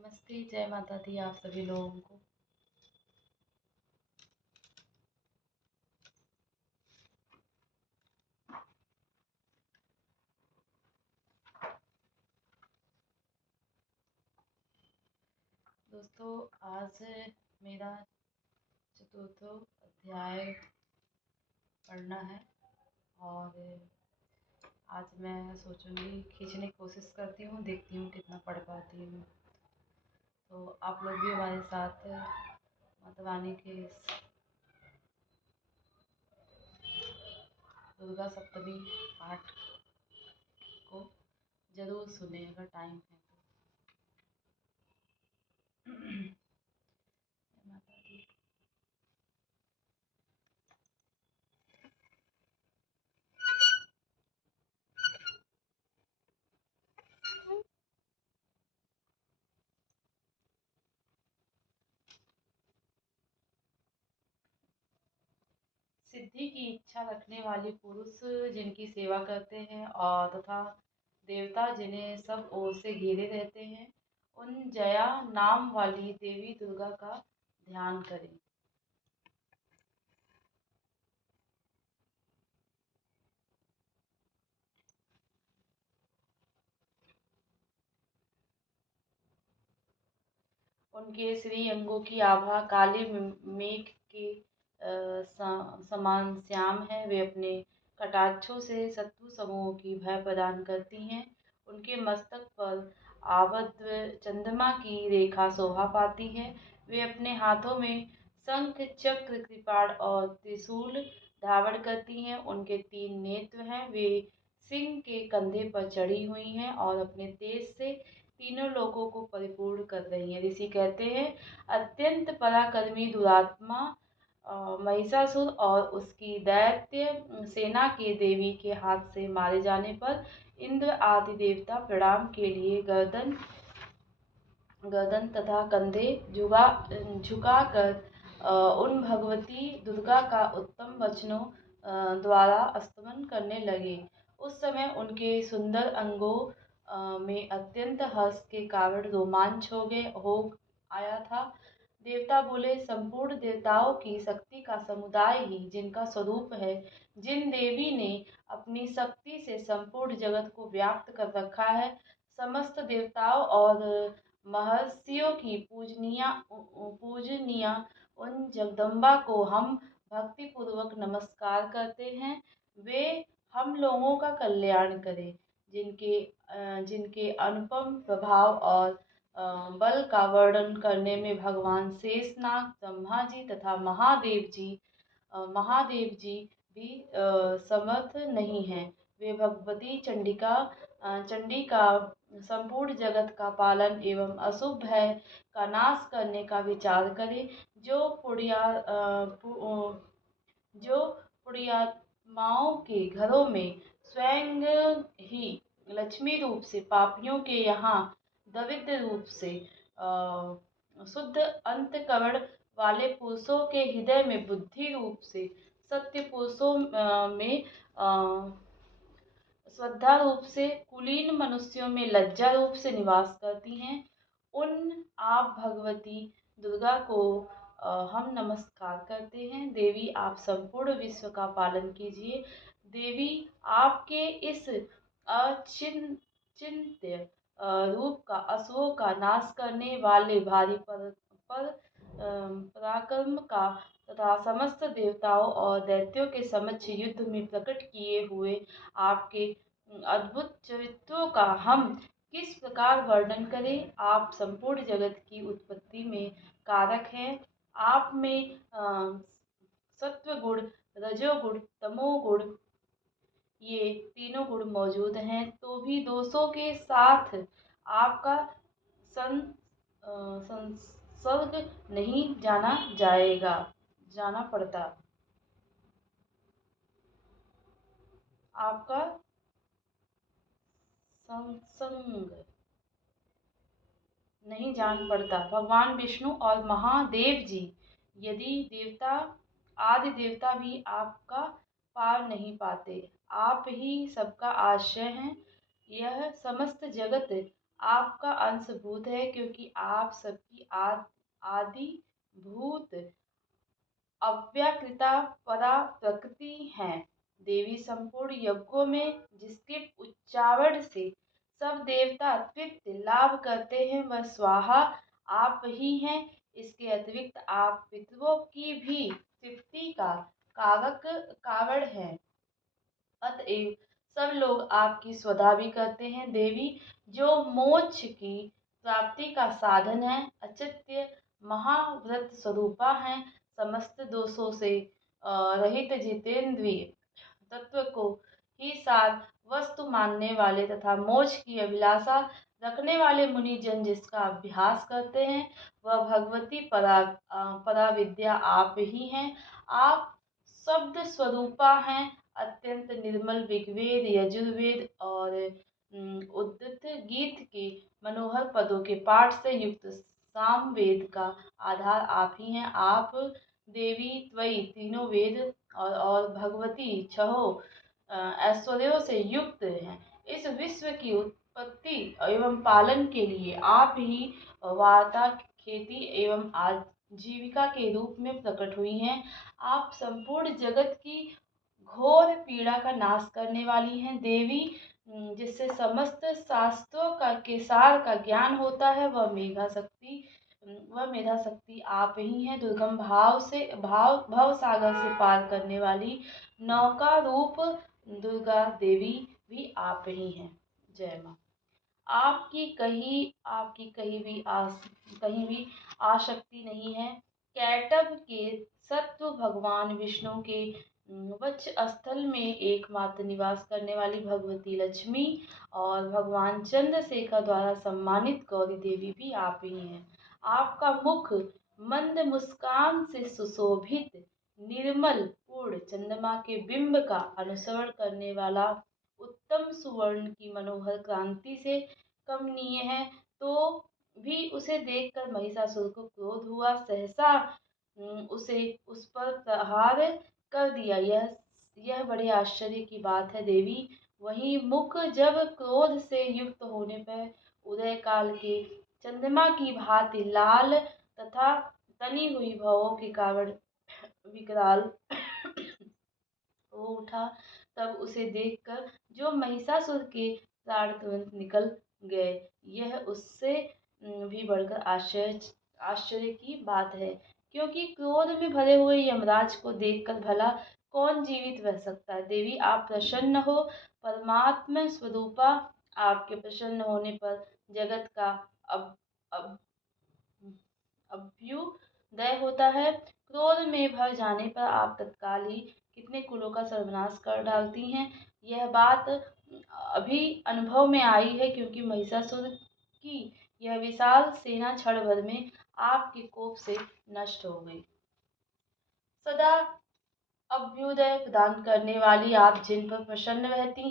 नमस्ते, जय माता दी आप सभी लोगों को। दोस्तों, आज मेरा चतुर्थ अध्याय पढ़ना है और आज मैं सोचूंगी, खींचने की कोशिश करती हूँ, देखती हूँ कितना पढ़ पाती हूँ। तो आप लोग भी हमारे साथ माता रानी के इस दुर्गा सप्तमी पाठ को जरूर सुने अगर टाइम है तो। माता दी। सिद्धि की इच्छा रखने वाले पुरुष जिनकी सेवा करते हैं और तथा देवता जिन्हें सब ओर से घेरे रहते हैं, उन जया नाम वाली देवी दुर्गा का ध्यान करें। उनके श्री अंगों की आभा काले मेघ के समान श्याम है। वे अपने कटाक्षों से शत्रु समूहों की भय प्रदान करती हैं। उनके मस्तक पर आबद्ध चंद्रमा की रेखा शोभा पाती है। वे अपने हाथों में शंख चक्र कृपाण और त्रिशूल धारण करती हैं। उनके 3 नेत्र हैं। वे सिंह के कंधे पर चढ़ी हुई हैं और अपने तेज से तीनों लोगों को परिपूर्ण कर रही हैं। ऋषि कहते हैं, अत्यंत पराक्रमी दुरात्मा महिषासुर और उसकी दैत्य सेना के देवी के हाथ से मारे जाने पर इंद्र आदि देवता प्रणाम के लिए गर्दन गर्दन तथा कंधे झुकाकर उन भगवती दुर्गा का उत्तम वचनों द्वारा स्तमन करने लगे। उस समय उनके सुंदर अंगों में अत्यंत हर्ष के कारण रोमांच हो आया था। देवता बोले, संपूर्ण देवताओं की शक्ति का समुदाय ही जिनका स्वरूप है, जिन देवी ने अपनी शक्ति से संपूर्ण जगत को व्याप्त कर रखा है, समस्त देवताओं और महर्षियों की पूजनीय उन जगदम्बा को हम भक्ति पूर्वक नमस्कार करते हैं। वे हम लोगों का कल्याण करें। जिनके अनुपम प्रभाव और बल का वर्णन करने में भगवान शेषनाग, ब्रह्मा जी तथा महादेव जी भी समर्थ नहीं हैं। वे भगवती चंडी का संपूर्ण जगत का पालन एवं अशुभ भय का नाश करने का विचार करें। जो पुण्यात्माओं के घरों में स्वयं ही लक्ष्मी रूप से, पापियों के यहाँ दरिद्र रूप से, शुद्ध अंतःकरण वाले पुरुषों के हृदय में बुद्धि रूप से, सत्य पुरुषों में श्रद्धा रूप से, कुलीन मनुष्यों में लज्जा रूप से निवास करती हैं, उन आप भगवती दुर्गा को हम नमस्कार करते हैं। देवी, आप संपूर्ण विश्व का पालन कीजिए। देवी, आपके इस अचिंत्य रूप का असुरों का नाश करने वाले भारी पराक्रम का तथा समस्त देवताओं और दैत्यों के समक्ष युद्ध में प्रकट किए हुए आपके अद्भुत चरित्रों का हम किस प्रकार वर्णन करें। आप संपूर्ण जगत की उत्पत्ति में कारक हैं। आप में सत्व गुण, रजोगुण, तमोगुण, ये तीनों गुण मौजूद हैं, तो भी दोषों के साथ आपका संसर्ग नहीं जाना पड़ता। आपका संसर्ग नहीं जान पड़ता। भगवान विष्णु और महादेव जी, यदि देवता आदि देवता भी आपका पार नहीं पाते। आप ही सबका आश्रय हैं। यह समस्त जगत आपका अंशभूत है, क्योंकि आप सबकी आदि भूत अव्याकृता परा प्रकृति हैं। देवी संपूर्ण यज्ञों में जिसके उच्चारण से सब देवता तृप्ति लाभ करते हैं, वह स्वाहा आप ही हैं। इसके अतिरिक्त आप पितरों की भी तृप्ति का कारक कारण हैं। अतएव सब लोग आपकी स्वधा भी करते हैं। देवी, जो मोक्ष की प्राप्ति का साधन है, अचिंत्य महाव्रत स्वरूपा हैं, समस्त दोषों से रहित जितेंद्रिय तत्व को ही सार वस्तु मानने वाले तथा मोक्ष की अभिलाषा रखने वाले मुनि जन जिसका अभ्यास करते हैं, वह भगवती परा विद्या आप ही हैं। आप शब्द स्वरूपा हैं। अत्यंत निर्मल ऋग्वेद, यजुर्वेद और उद्धत गीत के मनोहर पदों के पाठ से युक्त सामवेद का आधार आप ही हैं। आप देवी त्वयि तीनों वेद और भगवती छहों ऐश्वर्यों से युक्त हैं। इस विश्व की उत्पत्ति एवं पालन के लिए आप ही वार्ता, खेती एवं आजीविका के रूप में प्रकट हुई हैं। आप संपूर्ण जगत की घोर पीड़ा का नाश करने वाली हैं। देवी, जिससे समस्त शास्त्रों का के सार का ज्ञान होता है, वह मेधा शक्ति आप ही हैं। दुर्गम भव सागर से पार करने वाली नौका रूप दुर्गा देवी भी आप ही हैं। जय माँ। कहीं भी आसक्ति नहीं है। कैटभ के सत्व भगवान विष्णु के वक्ष स्थल में एकमात्र निवास करने वाली भगवती लक्ष्मी और भगवान चंद्रशेखर द्वारा सम्मानित गौरी देवी भी आप ही हैं। आपका मुख मंद मुस्कान से सुशोभित निर्मल पूर्ण चंद्रमा के बिंब का अनुसरण करने वाला उत्तम सुवर्ण की मनोहर क्रांति से कमनीय है, तो भी उसे देखकर महिषासुर को क्रोध हुआ। सहसा उसे उस पर प्रहार कर दिया। यह बड़े आश्चर्य की बात है देवी। वही मुख जब क्रोध से युक्त होने पर उदय काल के चंद्रमा की भांति लाल तथा तनी हुई भवों के कारण विकराल हो उठा, तब उसे देखकर जो महिषासुर के प्राण तुरंत निकल गए। यह उससे भी बढ़कर आश्चर्य की बात है, क्योंकि क्रोध में भरे हुए यमराज को देखकर भला कौन जीवित रह सकता है। देवी, आप प्रसन्न हो। परमात्मा स्वरूपा, आपके प्रसन्न होने पर जगत का अब अब अभ्युदय होता है। क्रोध में भर जाने पर आप तत्काल ही कितने कुलों का सर्वनाश कर डालती हैं। यह बात अभी अनुभव में आई है, क्योंकि महिषासुर की यह विशाल सेना क्षण भर में आपके कोप से नष्ट हो गई। सदा अभ्युदय प्रदान करने वाली आप जिन पर प्रसन्न रहती हैं,